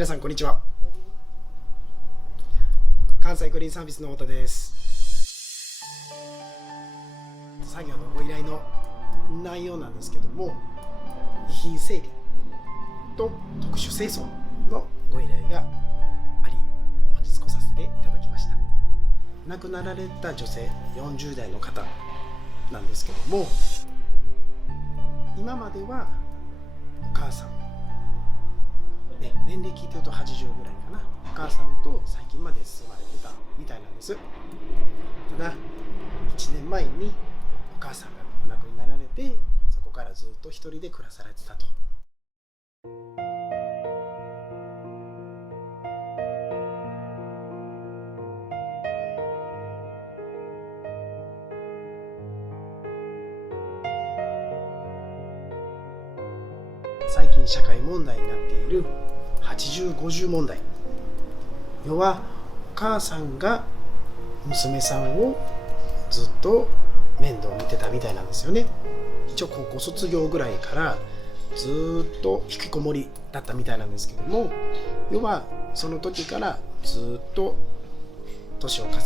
皆さんこんにちは。関西クリーンサービスの太田です。作業のご依頼の内容なんですけども、遺品整理と特殊清掃のご依頼があり、本日来させていただきました。亡くなられた女性40代の方なんですけども、今まではお母さん、年齢聞いてると80ぐらいかな、お母さんと最近まで住まれてたみたいなんです。ただ1年前にお母さんがお亡くなりになられて、そこからずっと一人で暮らされてたと。最近社会問題になっている80-50問題、要はお母さんが娘さんをずっと面倒見てたみたいなんですよね。一応高校卒業ぐらいからずっと引きこもりだったみたいなんですけども、要はその時からずっと年を重ね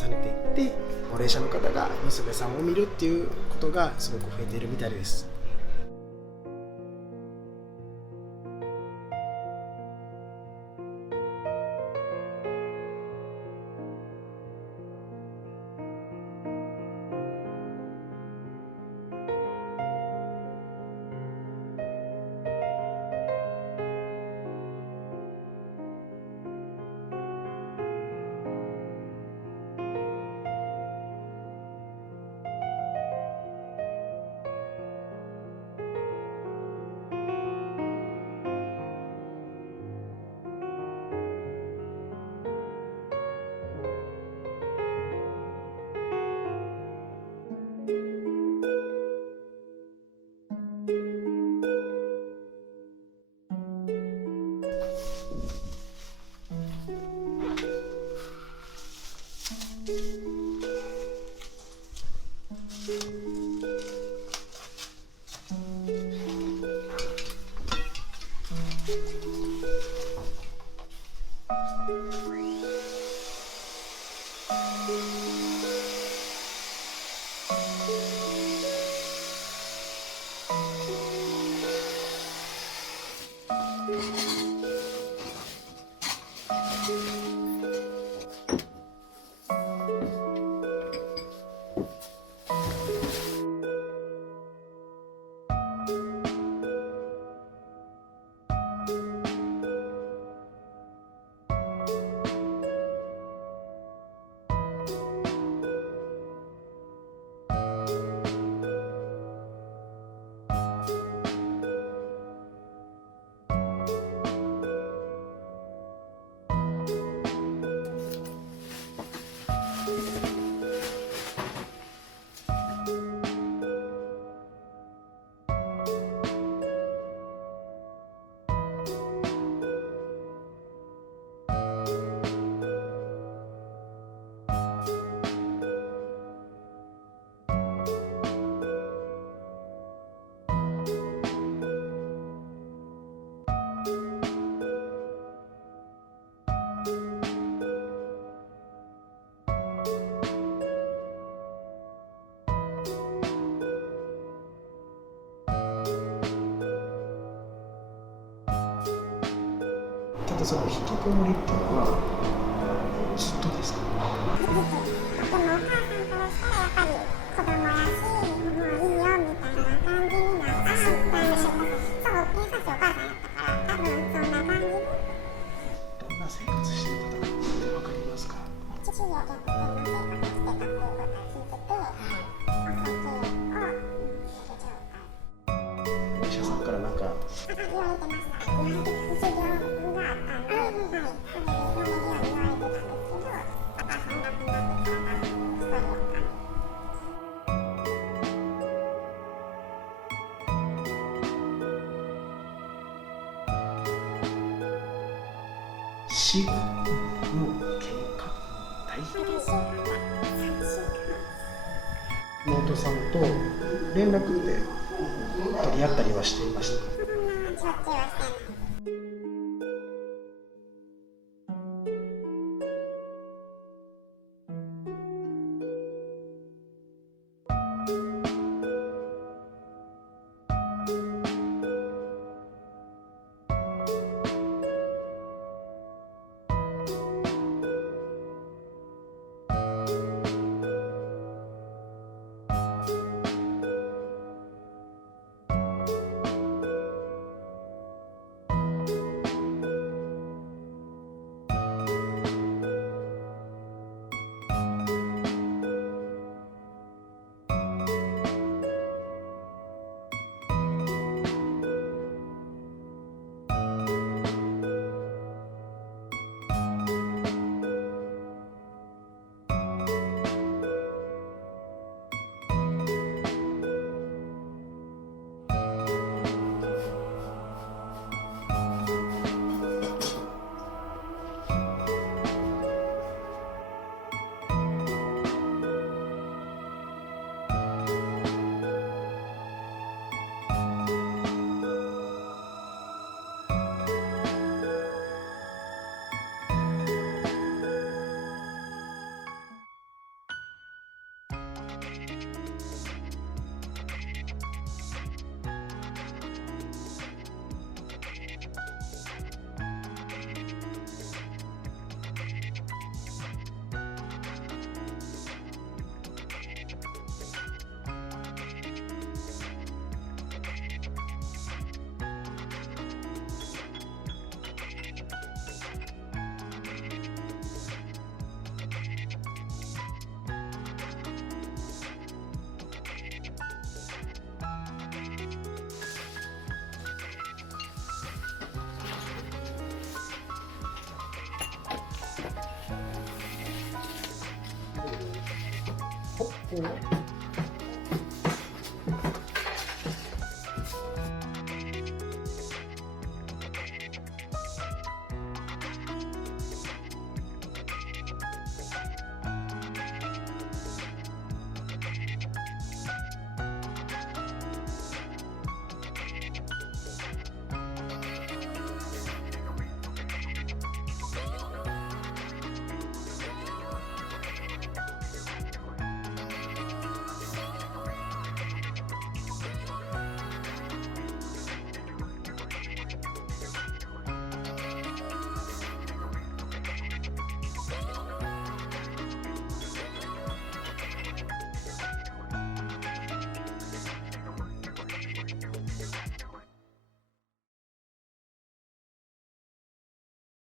ていって、高齢者の方が娘さんを見るっていうことがすごく増えているみたいです。ただその引きこもりっていうのはずっとですか？でもお母さんからしたらやっぱり子供やし、もういいよみたいな感じになったんでしょう。そう、優しいお母さんやったから、多分そんな感じで。どんな生活してたかって分かりますか？父親がどんな生活してたっていうことを聞いてて、お酒を入れちゃうから。お医者さんからなんか言われてました。うつ病があったんで、それで飲めるように言われてたんですけど、お母さん亡くなってから一人やったんで。死後の経過、妹さんと連絡で取り合ったりはしていました。そんなしょっちゅうはしてない。こう